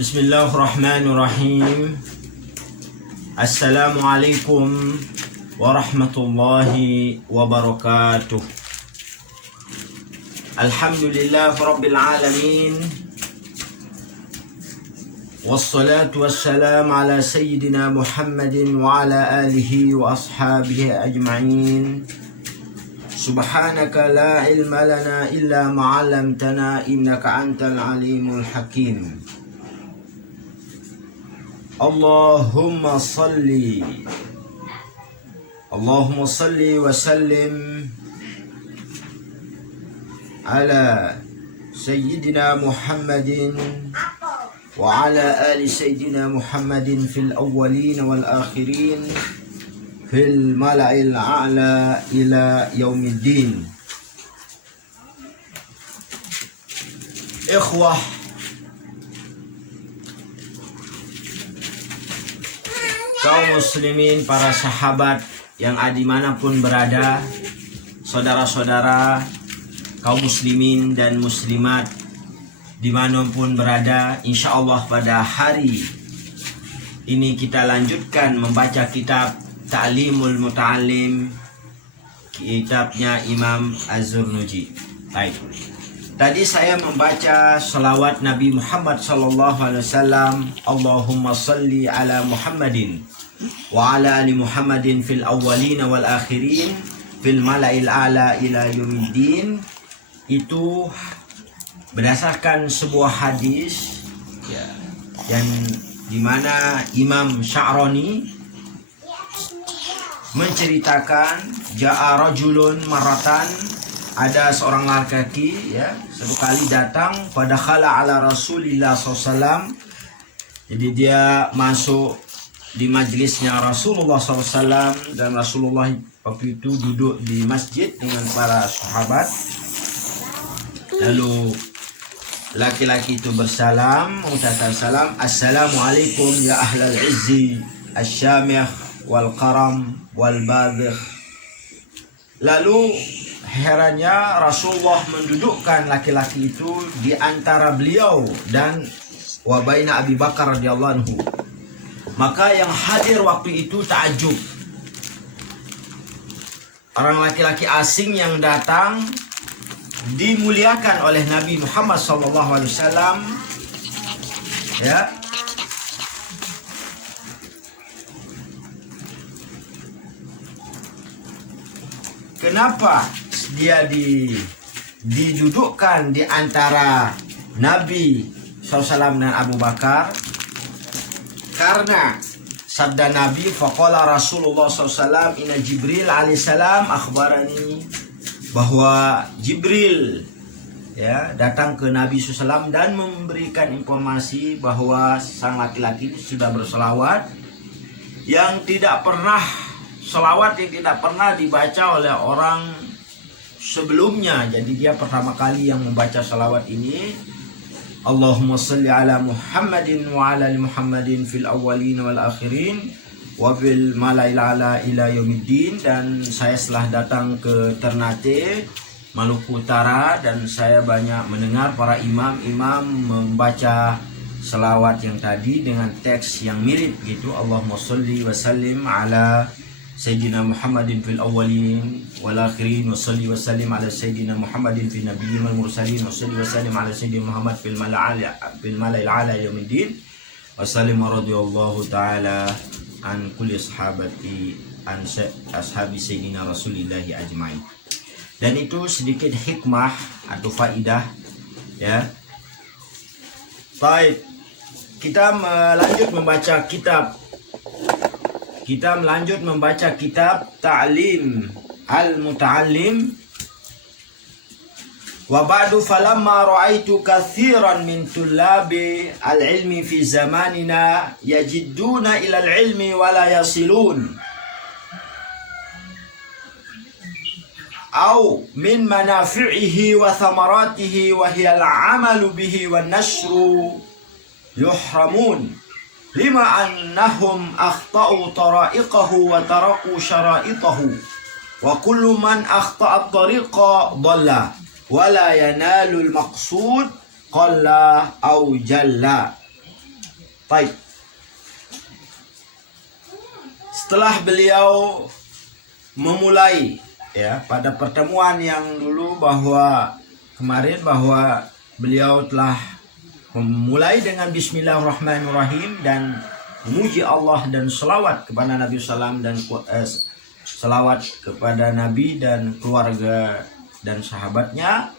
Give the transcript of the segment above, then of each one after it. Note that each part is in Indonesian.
Bismillahirrahmanirrahim. Assalamualaikum warahmatullahi wabarakatuh. Alhamdulillah rabbil alamin. Wassalatu wassalamu ala sayyidina Muhammadin wa ala alihi wa ashabihi ajma'in. Subhanaka la ilma lana illa ma 'allamtana innaka antal alimul hakim. Allahumma salli wa sallim ala sayyidina Muhammadin wa ala ali sayyidina Muhammadin fil awwalin wal akhirin fil mala'il a'la ila yaumiddin. Ikhwah, kaum muslimin, para sahabat yang dimanapun berada, saudara-saudara kaum muslimin dan muslimat dimanapun berada, insya Allah pada hari ini kita lanjutkan membaca kitab Ta'limul Muta'allim, kitabnya Imam Az-Zurnuji. Baik. Tadi saya membaca salawat Nabi Muhammad SAW. Allahumma salli ala Muhammadin wa ala ali Muhammadin fil awwalin wal akhirin fil mala'il a'la ila yaumiddin. Itu berdasarkan sebuah hadis yang dimana Imam Sya'rani menceritakan ja'a rajulun maratan, ada seorang laki-laki satu kali datang pada khala ala Rasulillah SAW. Jadi dia masuk di majlisnya Rasulullah SAW, dan Rasulullah waktu itu duduk di masjid dengan para sahabat. Lalu laki-laki itu bersalam, mengucapkan salam, Assalamualaikum ya ahlal izzi asyamih wal karam wal badhih. Lalu herannya Rasulullah mendudukkan laki-laki itu di antara beliau dan wabaina Abi Bakar radhiyallahu anhu. Maka yang hadir waktu itu takjub. Orang laki-laki asing yang datang dimuliakan oleh Nabi Muhammad SAW. Kenapa dia didudukkan di antara Nabi SAW dan Abu Bakar? Karena sabda Nabi, faqala Rasulullah SAW, inna Jibril alaihissalam akhbarani, bahwa Jibril datang ke Nabi SAW dan memberikan informasi bahwa sang laki-laki sudah berselawat yang tidak pernah dibaca oleh orang sebelumnya. Jadi dia pertama kali yang membaca salawat ini, Allahumma salli ala Muhammadin wa ala ali Muhammadin fil awwalin wal akhirin wa fil mala'il a'la ila yaumiddin. Dan saya setelah datang ke Ternate, Maluku Utara, dan saya banyak mendengar para imam-imam membaca salawat yang tadi dengan teks yang mirip gitu. Allahumma salli wa sallim ala Sayyidina Muhammadin fil awwalin wal akhirin wa salli wa sallim ala Sayyidina Muhammadin fil nabiyyin wal mursalin wa salli wa sallim ala Sayyidina Muhammad fil mala'il a'la yaumiddin wa sallim radhiyallahu ta'ala an kulli sahabati an ashabi Sayyidina Rasulillahi ajma'in. Dan itu sedikit hikmah atau faidah Baik, kita melanjut membaca kitab Ta'lim al-Muta'allim. Wa ba'du, falamma ra'aitu katsiran min tullabi al-ilmi fi zamanina yajidduna ila al-ilmi wa la yasilun, au min manafi'ihi wa thamaratihi wa hiya al-'amalu bihi wa nashru yuhramun lima annahum akhta'u tara'iqahu wa taraku syara'itahu wa kullu man akhta'a tariqa dhalla wa la yanalul maqsud qalla au jalla. Baik. Setelah beliau memulai ya pada pertemuan yang dulu kemarin bahwa beliau telah memulai dengan Bismillahirrahmanirrahim dan memuji Allah dan selawat kepada Nabi SAW dan selawat kepada Nabi dan keluarga dan sahabatnya.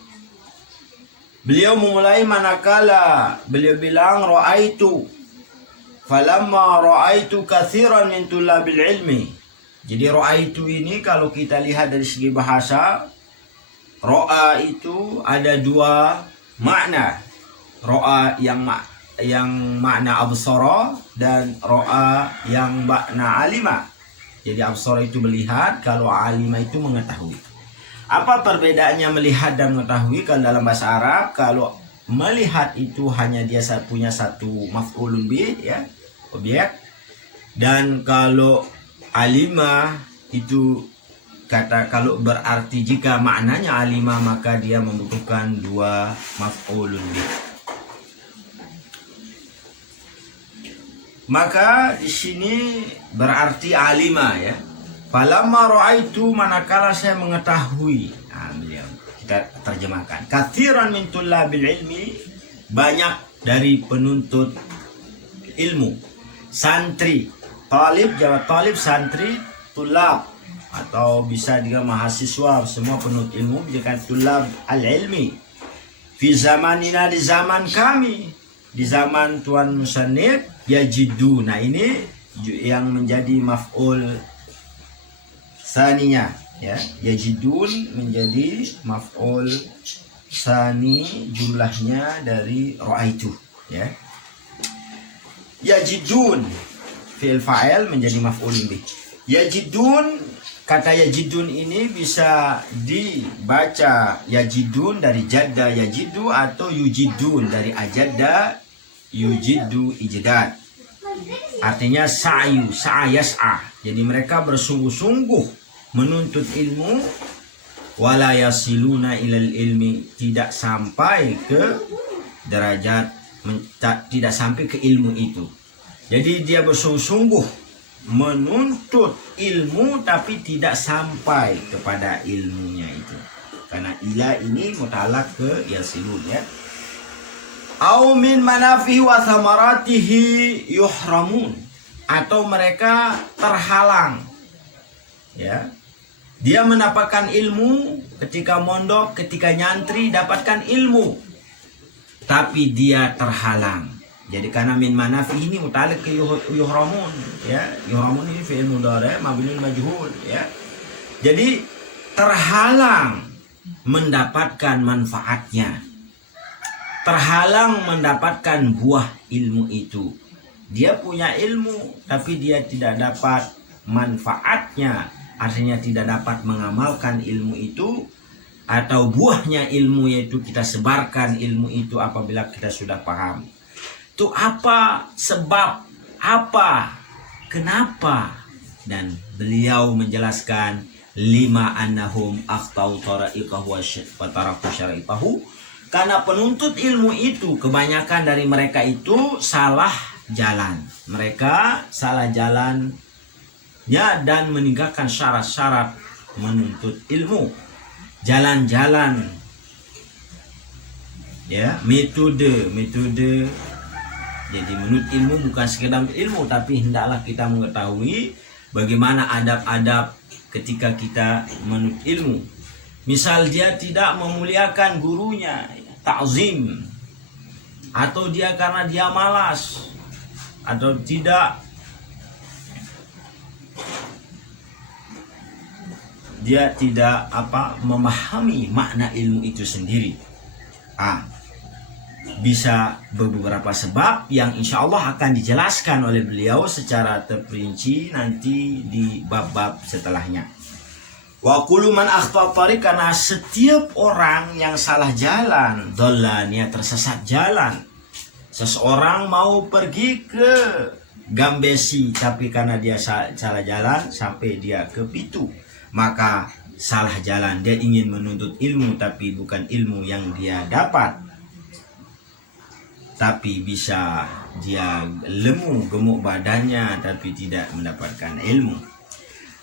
Beliau memulai manakala beliau bilang ra'aitu falamma ra'aitu katsiran min tullabil ilmi. Jadi ra'aitu ini kalau kita lihat dari segi bahasa, ra'a itu ada dua makna. Ra'a yang makna absara dan ra'a yang makna alima. Jadi absara itu melihat, kalau alima itu mengetahui. Apa perbedaannya melihat dan mengetahui? Kalau dalam bahasa Arab, kalau melihat itu hanya dia punya satu maf'ulun bih ya, objek. Dan kalau alima itu kata, kalau berarti jika maknanya alima maka dia membutuhkan dua maf'ulun bih. Maka di sini berarti alima ya. Falamma ra'aitu, manakala saya mengetahui. Kita terjemahkan. Katsiran min tullabil ilmi, banyak dari penuntut ilmu. Santri, talib, jawab talib, santri, tulab, atau bisa juga mahasiswa, semua penuntut ilmu, jika tulab al-ilmi. Fi zamanina, di zaman kami, di zaman Tuan Musannif, yajidu. Nah ini yang menjadi maf'ul saninya ya, yajidun menjadi maf'ul sani, jumlahnya dari ra'aitu ya. Yajidun fi'il fa'il menjadi maf'ulun bih. Yajidun, kata yajidun ini bisa dibaca yajidun dari jadda yajidu atau yujidun dari ajadda yujidu ijdad. Artinya sa'yu, sa'yas'a. Jadi mereka bersungguh-sungguh menuntut ilmu, wala yasiluna ilal ilmi, tidak sampai ke derajat, tidak sampai ke ilmu itu. Jadi dia bersungguh-sungguh menuntut ilmu tapi tidak sampai kepada ilmunya itu. Karena ila ini mutalak ke yasilun ya. Au min manafihi wa thamaratihi yuhramun, atau mereka terhalang ya. Dia mendapatkan ilmu ketika mondok, ketika nyantri dapatkan ilmu, tapi dia terhalang. Jadi karena min manafi ini mutalik ke yuhramun ya. Yuhramun ini fi'il mudhari' mabniun majhul ya. Jadi terhalang mendapatkan manfaatnya, terhalang mendapatkan buah ilmu itu. Dia punya ilmu tapi dia tidak dapat manfaatnya, artinya tidak dapat mengamalkan ilmu itu, atau buahnya ilmu, yaitu kita sebarkan ilmu itu apabila kita sudah paham. Itu apa sebab, apa kenapa? Dan beliau menjelaskan lima annahum akhtau tara'iqahu wa taraku syara'iqahu, karena penuntut ilmu itu kebanyakan dari mereka itu salah jalan. Mereka salah jalan ya, dan meninggalkan syarat-syarat menuntut ilmu, jalan-jalan ya, metode. Jadi menuntut ilmu bukan sekedar ilmu, tapi hendaklah kita mengetahui bagaimana adab-adab ketika kita menuntut ilmu. Misal dia tidak memuliakan gurunya, ta'zim, atau dia karena dia malas atau tidak, dia tidak memahami makna ilmu itu sendiri. Bisa beberapa sebab yang insya Allah akan dijelaskan oleh beliau secara terperinci nanti di bab-bab setelahnya. Wa kullu man akhta tariq, karena setiap orang yang salah jalan, dhalania, tersesat jalan. Seseorang mau pergi ke Gambesi tapi karena dia salah jalan sampai dia ke Pitu, maka salah jalan. Dia ingin menuntut ilmu tapi bukan ilmu yang dia dapat, tapi bisa dia lemu gemuk badannya tapi tidak mendapatkan ilmu.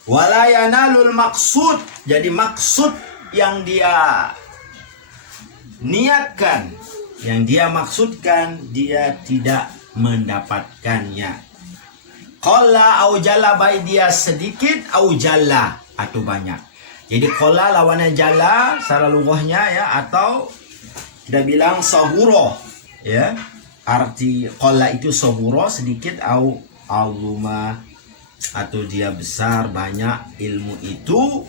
Wala yanalul maksud, jadi maksud yang dia niatkan, yang dia maksudkan, dia tidak mendapatkannya. Qalla au jalla, baik dia sedikit, au jalla atau banyak. Jadi qalla lawannya jalla secara lughahnya ya, atau kita bilang sahuro ya. Arti qalla itu sahuro sedikit, au azuma atau dia besar banyak. Ilmu itu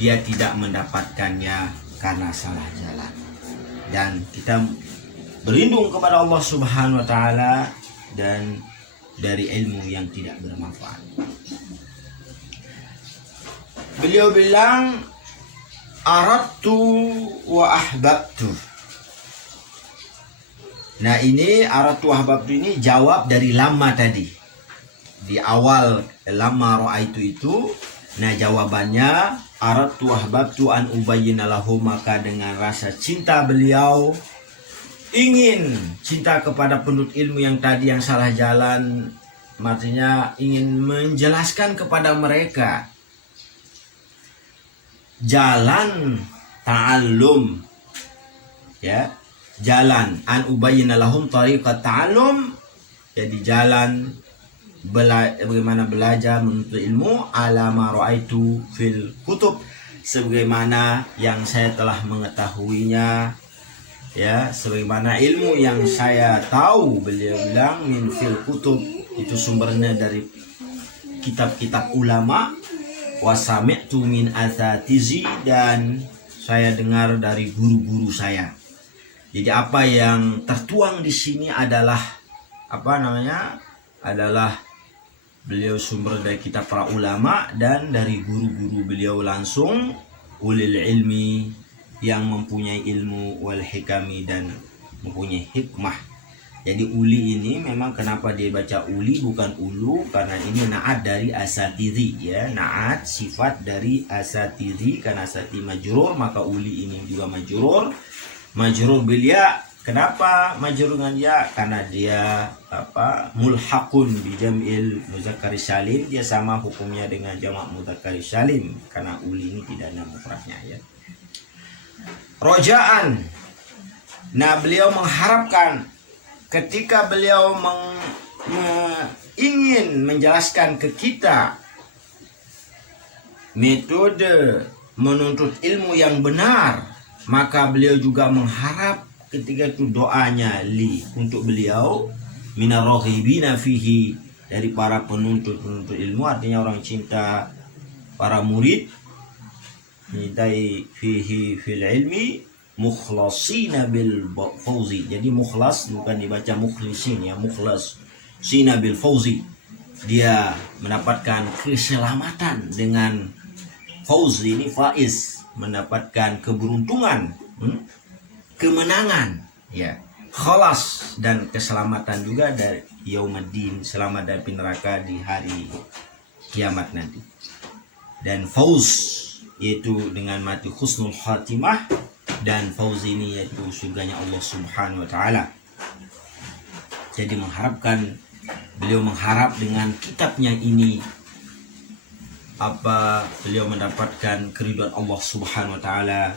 dia tidak mendapatkannya karena salah jalan. Dan kita berlindung kepada Allah Subhanahu wa taala dan dari ilmu yang tidak bermanfaat. Beliau bilang aradtu wa ahbabtu. Nah ini aradtu wa ahbabtu ini jawab dari lama tadi. Di awal lama ra'aitu itu, nah jawabannya aradtu wa ahbabtu an ubayyina lahum, maka dengan rasa cinta beliau ingin cinta kepada penuntut ilmu yang tadi yang salah jalan, artinya ingin menjelaskan kepada mereka jalan ta'allum ya, jalan an ubayyina lahum tariqat ta'allum, jadi jalan bagaimana belajar menuntut ilmu, ala ma ra'aitu fil kutub, sebagaimana yang saya telah mengetahuinya ya, sebagaimana ilmu yang saya tahu. Beliau bilang min fil kutub, itu sumbernya dari kitab-kitab ulama, wa sami'tu min asatizi, dan saya dengar dari guru-guru saya. Jadi apa yang tertuang di sini adalah adalah beliau sumber dari kitab para ulama dan dari guru-guru beliau langsung, ulil ilmi, yang mempunyai ilmu, wal hikami, dan mempunyai hikmah. Jadi uli ini memang kenapa dia baca uli bukan ulu, karena ini naat dari asatiri ya, naat sifat dari asatiri, karena asati majrur maka uli ini juga majrur. Majrur bilia, kenapa majrur dengan dia? Karena dia mulhaqun bi jam'il muzakkar salim, dia sama hukumnya dengan jamak mudzakkar salim, karena uli ini tidak ada mufradnya ya. Rojaan, nah beliau mengharapkan, ketika beliau ingin menjelaskan ke kita metode menuntut ilmu yang benar, maka beliau juga mengharap ketika itu doanya untuk beliau minar raghibina fihi, dari para penuntut ilmu, artinya orang cinta para murid, mencintai fihi fil ilmi mukhlasina bil fauzi. Jadi mukhlas bukan dibaca mukhlisin ya, mukhlas sina bil fauzi, dia mendapatkan keselamatan dengan fauz, ini faiz, mendapatkan keberuntungan, kemenangan ya, khalas, dan keselamatan juga dari yaumaddin, selamat dari neraka di hari kiamat nanti. Dan fauz yaitu dengan mati husnul khatimah, dan fauz ini yaitu surganya Allah Subhanahu wa taala. Jadi beliau mengharap dengan kitabnya ini beliau mendapatkan keridhaan Allah Subhanahu wa taala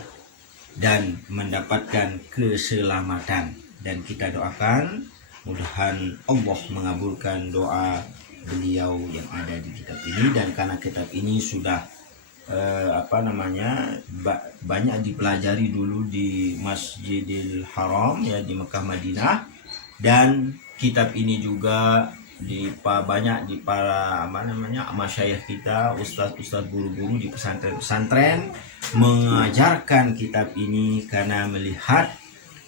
dan mendapatkan keselamatan. Dan kita doakan mudahan Allah mengabulkan doa beliau yang ada di kitab ini. Dan karena kitab ini sudah banyak dipelajari dulu di Masjidil Haram ya, di Mekah Madinah, dan kitab ini juga banyak di para masyayikh kita, ustaz-ustaz, guru-guru di pesantren-pesantren mengajarkan kitab ini, karena melihat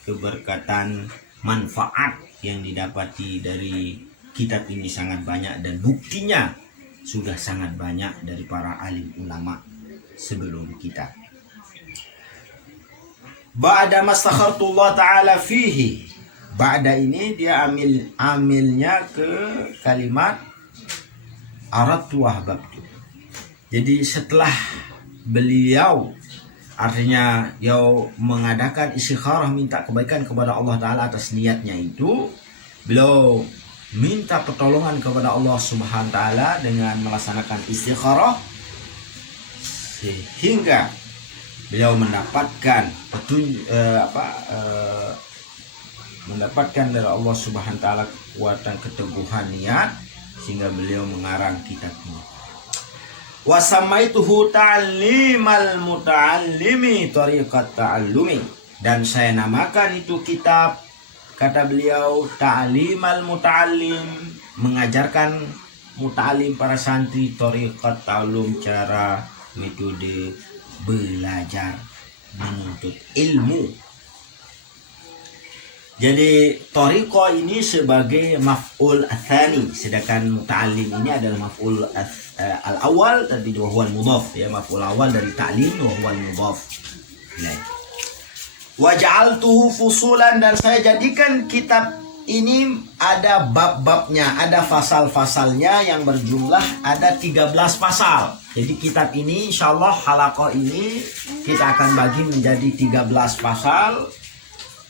keberkatan manfaat yang didapati dari kitab ini sangat banyak, dan buktinya sudah sangat banyak dari para alim ulama sebelum kita. Ba'da mastakhartullah ta'ala fihi, ba'da ini dia amilnya ke kalimat aradtu wa ahbabtu. Jadi setelah beliau, artinya dia mengadakan istikharah, minta kebaikan kepada Allah Ta'ala atas niatnya itu, beliau minta pertolongan kepada Allah Subhanahu wa taala dengan melaksanakan istikharah sehingga beliau mendapatkan mendapatkan dari Allah Subhanahu wa taala kekuatan keteguhan niat sehingga beliau mengarang kitab ini. Wa samaituhu ta'limal muta'allimi tariqat ta'allumi, dan saya namakan itu kitab, kata beliau, ta'limal muta'allim, mengajarkan muta'allim para santri, tariqat ta'allum, cara metode belajar menuntut ilmu. Jadi tariqah ini sebagai maf'ul atsani, sedangkan muta'allim ini adalah maf'ul al-awwal, tadi huwa al-mudhaf, ya, maf'ul awal dari ta'lim wa huwa al-mudhaf. Wa ja'altuhu fusulan, dan saya jadikan kitab ini ada bab-babnya, ada fasal-fasalnya yang berjumlah ada 13 pasal. Jadi kitab ini insyaallah halaqah ini kita akan bagi menjadi 13 pasal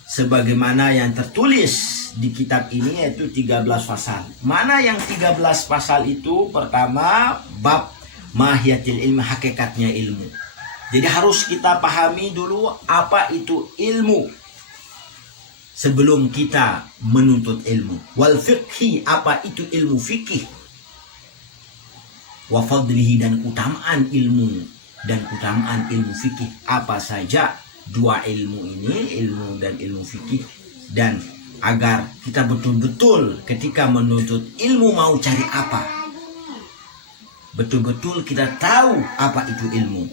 sebagaimana yang tertulis di kitab ini, yaitu 13 pasal. Mana yang 13 pasal itu? Pertama, bab mahiyatil ilmi, hakikatnya ilmu. Jadi harus kita pahami dulu apa itu ilmu sebelum kita menuntut ilmu. Wal fiqhi, apa itu ilmu fikih. Wa fadlihi, dan utamaan ilmu dan utamaan ilmu fikih apa saja. Dua ilmu ini, ilmu dan ilmu fikih, dan agar kita betul-betul ketika menuntut ilmu mau cari apa, betul-betul kita tahu apa itu ilmu.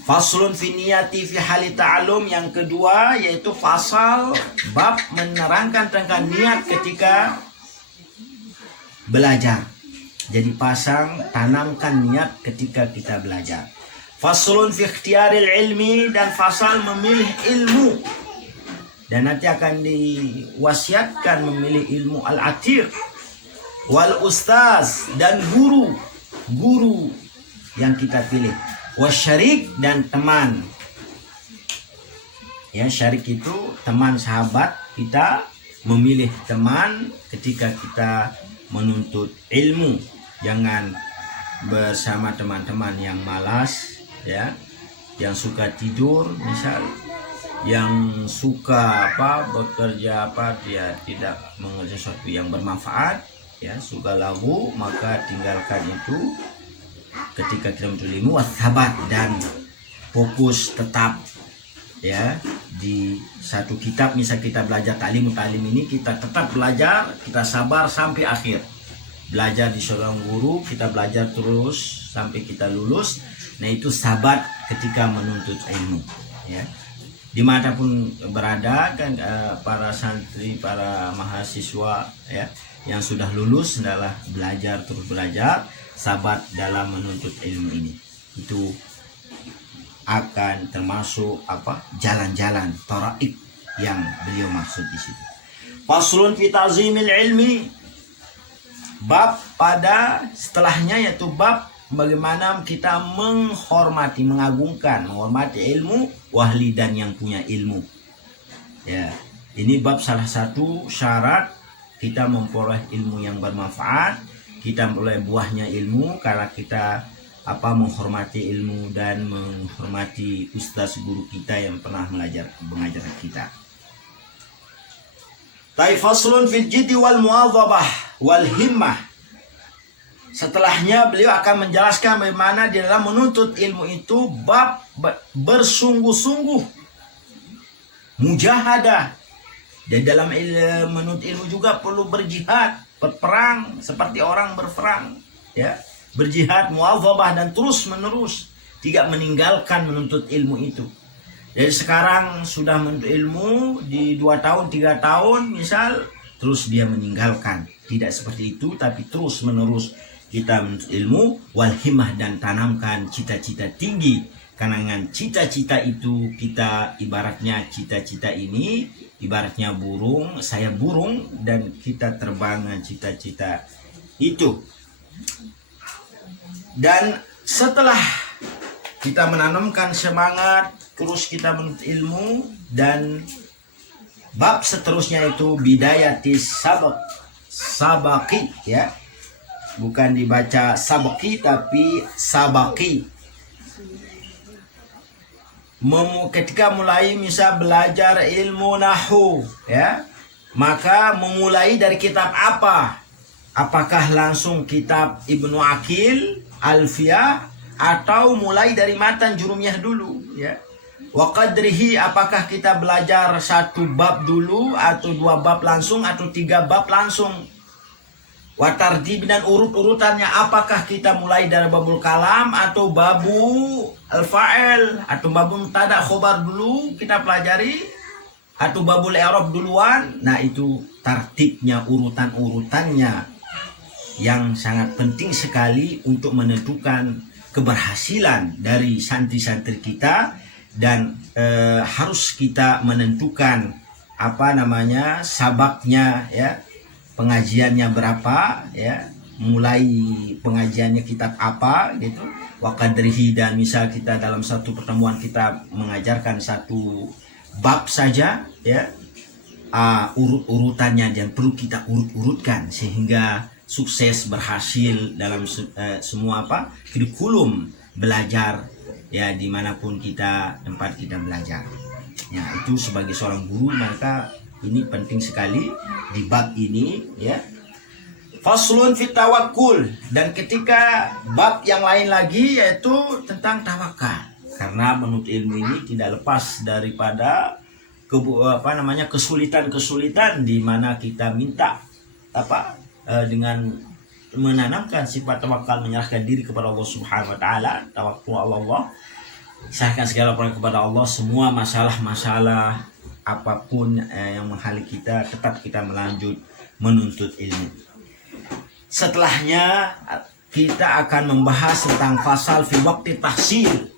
Faslun fi niyati fi hali ta'allum, yang kedua yaitu fasal bab menerangkan tentang niat ketika belajar. Jadi tanamkan niat ketika kita belajar. Faslun fi ikhtiyaril ilmi, dan fasal memilih ilmu. Dan nanti akan diwasiatkan memilih ilmu al-atiq wal ustaz, dan guru yang kita pilih. Wasyarik, dan teman. Ya, syarik itu teman, sahabat. Kita memilih teman ketika kita menuntut ilmu. Jangan bersama teman-teman yang malas, ya, yang suka tidur misal, yang suka bekerja dia tidak mengerjakan sesuatu yang bermanfaat, ya, suka lagu, maka tinggalkan itu ketika kita menuntut ilmu. Wassabat, dan fokus tetap, ya, di satu kitab. Misal kita belajar ta'lim ini, kita tetap belajar, kita sabar sampai akhir. Belajar di seorang guru, kita belajar terus sampai kita lulus. Nah, itu sabat ketika menuntut ilmu, ya. Dimanapun berada kan, para santri, para mahasiswa, ya, yang sudah lulus adalah belajar, terus belajar, sabat dalam menuntut ilmu ini. Itu akan termasuk jalan-jalan taraik yang beliau maksud di situ. Faslun fi ta'zimil ilmi, bab pada setelahnya yaitu bab bagaimana kita menghormati, menghormati ilmu, wahli, dan yang punya ilmu. Ya, ini bab salah satu syarat kita memperoleh ilmu yang bermanfaat, kita memperoleh buahnya ilmu, kalau kita menghormati ilmu dan menghormati ustaz guru kita yang pernah mengajar kita. Faslun fil jiddi wal muwadhabah wal himmah. Setelahnya beliau akan menjelaskan bagaimana di dalam menuntut ilmu itu bab bersungguh-sungguh, mujahadah. Dan dalam menuntut ilmu juga perlu berjihad, berperang seperti orang berperang, ya, berjihad, muwadhabah, dan terus menerus tidak meninggalkan menuntut ilmu itu. Jadi sekarang sudah menuntut ilmu di 2 tahun, 3 tahun misal, terus dia meninggalkan. Tidak seperti itu, tapi terus menerus kita menuntut ilmu, wal himmah, dan tanamkan cita-cita tinggi. Karena cita-cita itu kita ibaratnya, cita-cita ini ibaratnya burung, saya burung, dan kita terbang dengan cita-cita itu. Dan setelah kita menanamkan semangat, terus kita menuntut ilmu, dan bab seterusnya itu bidayatis sabaq, sabaki ya. Bukan dibaca sabaki tapi sabaki. Ketika mulai misal belajar ilmu nahwu ya, maka memulai dari kitab apa? Apakah langsung kitab Ibnu Aqil, Alfiyah, atau mulai dari matan Jurumiyah dulu ya? Wa qadrihi, apakah kita belajar satu bab dulu atau dua bab langsung atau tiga bab langsung? Wa tartib, dan urut-urutannya, apakah kita mulai dari babul kalam atau babu al-fa'il atau babul tada khobar dulu kita pelajari atau babul i'rab duluan? Nah, itu tartibnya, urutan-urutannya yang sangat penting sekali untuk menentukan keberhasilan dari santri-santri kita. Dan harus kita menentukan sabaknya ya, pengajiannya berapa ya, mulai pengajiannya kitab apa gitu, wa qadrihi, dan misal kita dalam satu pertemuan kita mengajarkan satu bab saja ya, urut-urutannya dan perlu kita urut-urutkan sehingga sukses berhasil dalam semua kurikulum belajar ya, dimanapun tempat kita belajar ya. Itu sebagai seorang guru, maka ini penting sekali di bab ini ya. Faslun fit tawakkul, dan ketika bab yang lain lagi yaitu tentang tawakal, karena menurut ilmu ini tidak lepas daripada kesulitan-kesulitan di mana kita minta dengan menanamkan sifat tawakal, menyerahkan diri kepada Allah Subhanahu wa taala, tawakkul Allah, serahkan segala perkara kepada Allah. Semua masalah-masalah apapun yang menghalangi kita, tetap kita melanjut menuntut ilmu. Setelahnya kita akan membahas tentang fasal fi waqti tahsil.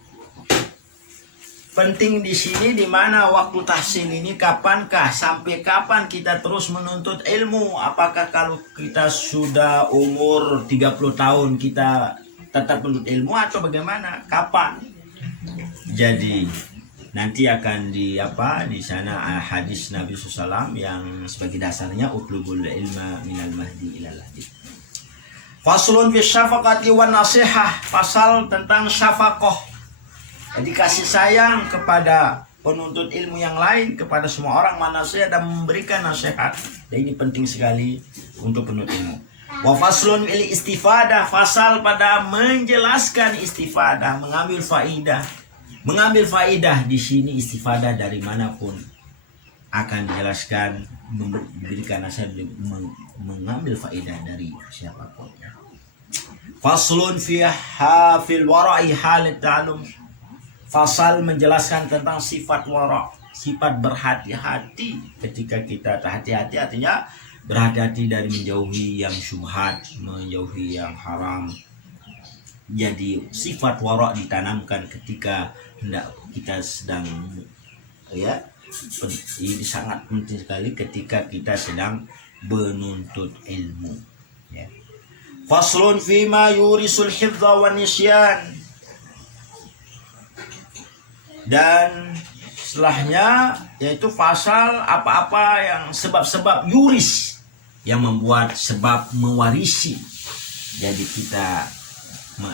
Penting di sini di mana waktu tahsil ini kapankah, sampai kapan kita terus menuntut ilmu? Apakah kalau kita sudah umur 30 tahun kita tetap menuntut ilmu atau bagaimana? Kapan? Jadi nanti akan di sana hadis Nabi SAW yang sebagai dasarnya utlubul ilma minal mahdi ilal lahdi. Faslun fi syafaqati wan nasihah, pasal tentang syafaqah. Jadi kasih sayang kepada penuntut ilmu yang lain, kepada semua orang, manasihat, dan memberikan nasihat. Dan ini penting sekali untuk penuntut ilmu. Wa faslun fil istifadah, fasal pada menjelaskan istifadah, mengambil faidah. Mengambil faidah di sini istifadah dari manapun akan dijelaskan, memberikan nasihat, mengambil faidah dari siapapun. Faslun fiha fil wara'i halit ta'allum. Fasal menjelaskan tentang sifat wara', sifat berhati-hati. Ketika kita hati-hati, artinya berhati-hati dari menjauhi yang syubhat, menjauhi yang haram. Jadi sifat wara' ditanamkan ketika hendak kita sedang ini sangat penting sekali ketika kita sedang menuntut ilmu ya. Faslun fima yurisul hifdha wan nisyan. Dan setelahnya yaitu pasal apa-apa yang sebab-sebab yuris, yang membuat sebab mewarisi. Jadi kita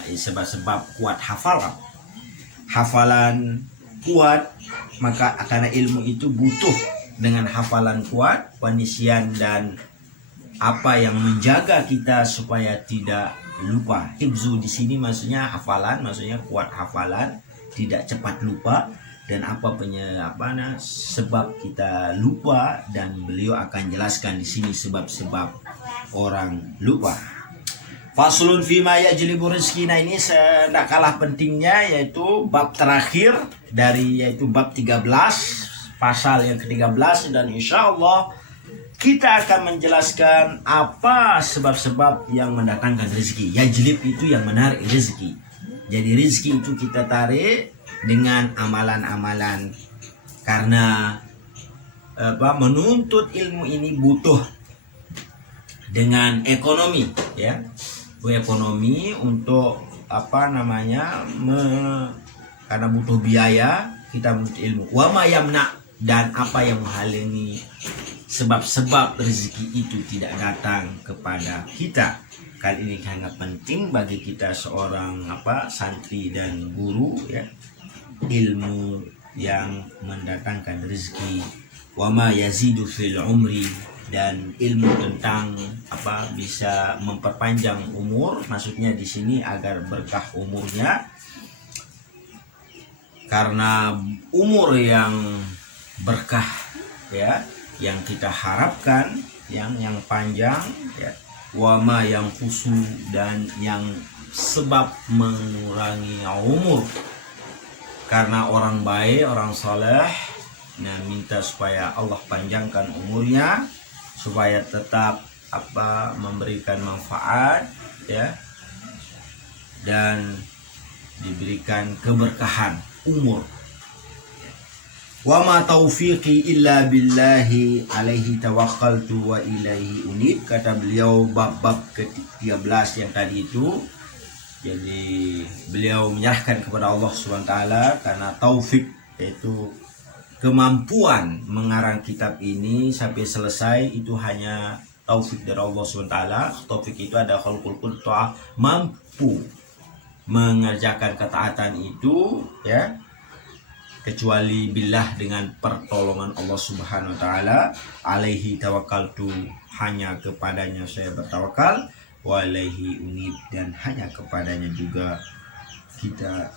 sebab-sebab kuat hafalan kuat, maka karena ilmu itu butuh dengan hafalan kuat, wanisian, dan apa yang menjaga kita supaya tidak lupa. Hifzu di sini maksudnya hafalan, maksudnya kuat hafalan, tidak cepat lupa, dan sebab kita lupa, dan beliau akan jelaskan di sini sebab-sebab orang lupa. Faslun fima yajlibu rizki. Nah, ini tidak kalah pentingnya, yaitu bab terakhir dari yaitu bab 13, pasal yang ke-13, dan insya Allah kita akan menjelaskan apa sebab-sebab yang mendatangkan rezeki. Yajlib itu yang menarik rezeki. Jadi rezeki itu kita tarik dengan amalan-amalan, karena menuntut ilmu ini butuh dengan ekonomi ya. Ekonomi untuk karena butuh biaya kita menuntut ilmu. Wa ma yamna, dan apa yang menghalangi sebab-sebab rezeki itu tidak datang kepada kita. Kali ini sangat penting bagi kita seorang santri dan guru, ya, ilmu yang mendatangkan rezeki. Wa ma yazidu fil umri, dan ilmu tentang bisa memperpanjang umur, maksudnya di sini agar berkah umurnya, karena umur yang berkah, ya, yang kita harapkan, yang panjang, ya, wama yang kusu, dan yang sebab mengurangi umur. Karena orang baik, orang soleh, minta supaya Allah panjangkan umurnya, supaya tetap memberikan manfaat, ya, dan diberikan keberkahan umur. Wa ma taufiqi illa billahi alaihi tawakkaltu wa ilaihi unib, kata beliau bab ke-13 yang tadi itu. Jadi beliau menyerahkan kepada Allah SWT, karena taufik, yaitu kemampuan mengarang kitab ini sampai selesai, itu hanya taufik dari Allah SWT. Taufik itu ada khalqul qudrah, mampu mengerjakan ketaatan itu, ya, kecuali billah, dengan pertolongan Allah Subhanahu wa taala. Alaihi tawakkaltu, hanya kepadanya saya bertawakal, wa alaihi unib, dan hanya kepadanya juga kita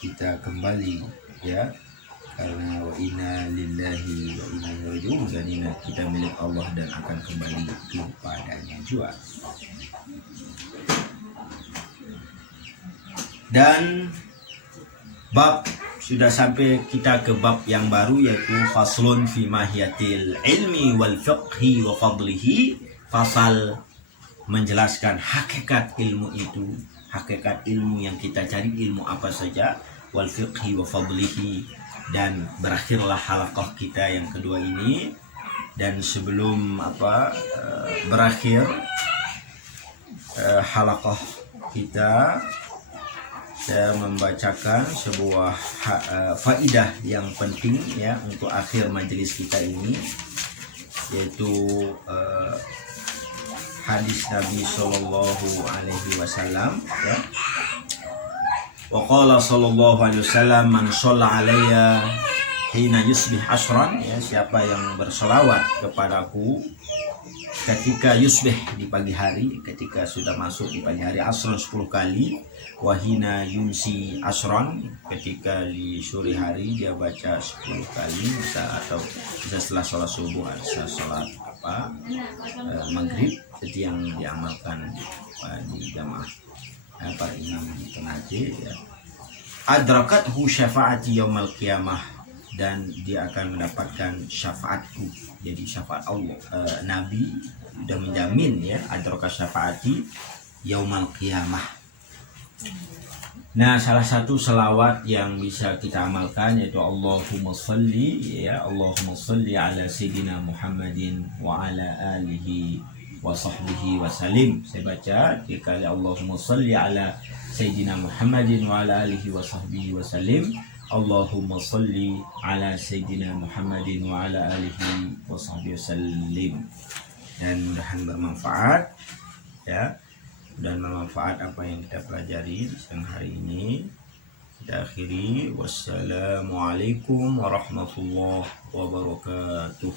kita kembali, ya, karena wa inna lillahi wa inna ilaihi raji'un, dan kita milik Allah dan akan kembali kepadanya juga. Dan bab sudah sampai kita ke bab yang baru, yaitu faslun fi mahiyatil ilmi wal fiqhi wa fadlihi, pasal menjelaskan hakikat ilmu itu, hakikat ilmu yang kita cari, ilmu apa saja, wal fiqhi wa fadlihi, dan berakhirlah halaqah kita yang kedua ini. Dan sebelum berakhir halaqah kita, saya membacakan sebuah faidah yang penting, ya, untuk akhir majelis kita ini, yaitu hadis Nabi Sallallahu Alaihi Wasallam, ya. Wa qala Sallallahu Alaihi Wasallam, man shalla alayya hina yusbih asran, ya, siapa yang berselawat kepadaku ketika yusbih, di pagi hari, ketika sudah masuk di pagi hari, asron 10 kali, wahina yunsi asron, ketika di sore hari dia baca 10 kali, bisa setelah sholat subuh, bisa sholat maghrib, seperti yang diamalkan di jamaah para imam di pengaji, ya. Adrakathu syafaati yaumal qiyamah, dan dia akan mendapatkan syafaatku, jadi syafaat Allah. Nabi sudah menjamin, ya, adraka syafaati yaumal qiyamah. Nah, salah satu selawat yang bisa kita amalkan yaitu Allahumma sholli, ya, Allahumma sholli ala sayyidina Muhammadin wa ala alihi wa sahbihi wa salim. Saya baca 3 kali, Allahumma sholli ala sayyidina Muhammadin wa ala alihi wa sahbihi wa salim. Allahumma sholli ala sayyidina Muhammadin wa ala alihi wa sahbihi wasallim. Dan mudahan bermanfaat, ya, dan bermanfaat apa yang kita pelajari di siang hari ini. Kita akhiri, wassalamualaikum warahmatullahi wabarakatuh.